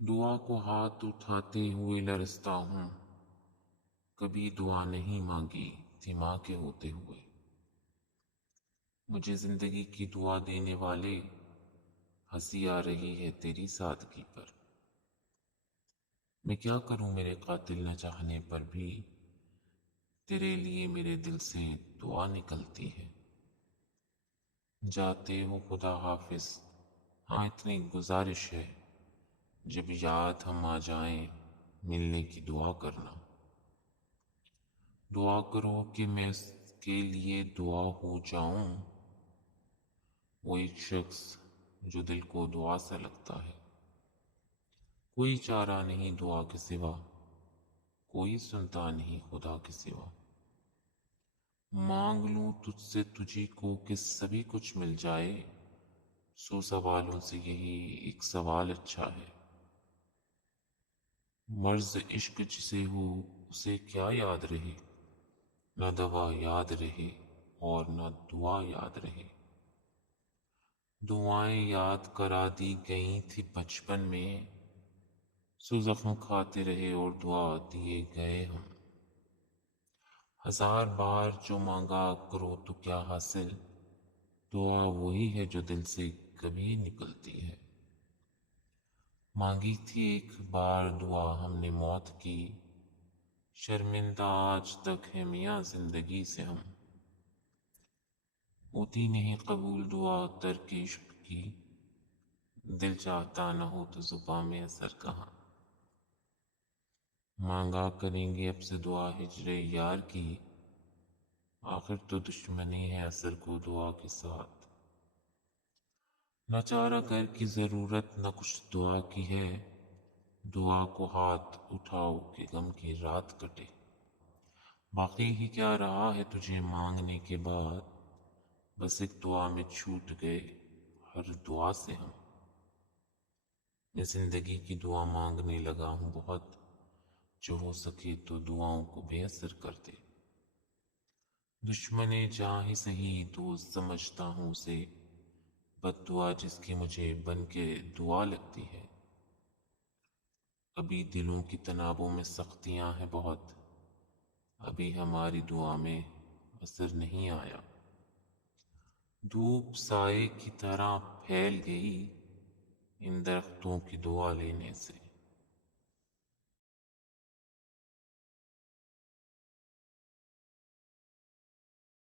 دعا کو ہاتھ اٹھاتے ہوئے لرزتا ہوں، کبھی دعا نہیں مانگی تھی ماں کے ہوتے ہوئے۔ مجھے زندگی کی دعا دینے والے، ہنسی آ رہی ہے تیری سادگی پر۔ میں کیا کروں میرے قاتل نہ چاہنے پر بھی، تیرے لیے میرے دل سے دعا نکلتی ہے۔ جاتے ہو خدا حافظ، ہاں اتنی گزارش ہے، جب یاد ہم آ جائیں ملنے کی دعا کرنا۔ دعا کرو کہ میں اس کے لیے دعا ہو جاؤں، وہ ایک شخص جو دل کو دعا سے لگتا ہے۔ کوئی چارہ نہیں دعا کے سوا، کوئی سنتا نہیں خدا کے سوا۔ مانگ لوں تجھ سے تجھی کو کہ سبھی کچھ مل جائے، سو سوالوں سے یہی ایک سوال اچھا ہے۔ مرض عشق جسے ہو اسے کیا یاد رہے، نہ دوا یاد رہے اور نہ دعا یاد رہے۔ دعائیں یاد کرا دی گئی تھی بچپن میں، سو زخم کھاتے رہے اور دعا دیے گئے ہم۔ ہزار بار جو مانگا کرو تو کیا حاصل، دعا وہی ہے جو دل سے کبھی نکلتی ہے۔ مانگی تھی ایک بار دعا ہم نے موت کی، شرمندہ آج تک ہے میاں زندگی سے ہم۔ ہوتی نہیں قبول دعا ترک عشق کی، دل چاہتا نہ ہو تو زباں میں اثر کہاں۔ مانگا کریں گے اب سے دعا ہجر یار کی، آخر تو دشمنی ہے اثر کو دعا کے ساتھ۔ نہ چارہ گر کی ضرورت نہ کچھ دعا کی ہے، دعا کو ہاتھ اٹھاؤ کہ غم کی رات کٹے۔ باقی ہی کیا رہا ہے تجھے مانگنے کے بعد، بس ایک دعا میں چھوٹ گئے ہر دعا سے ہم۔ میں زندگی کی دعا مانگنے لگا ہوں بہت، جو ہو سکے تو دعاؤں کو بے اثر کر دے۔ دشمن جاں ہی سہی دوست سمجھتا ہوں اسے، بد دعا جس کی مجھے بن کے دعا لگتی ہے۔ ابھی دلوں کی تنابوں میں سختیاں ہیں بہت، ابھی ہماری دعا میں اثر نہیں آیا۔ دھوپ سائے کی طرح پھیل گئی ان درختوں کی دعا لینے سے۔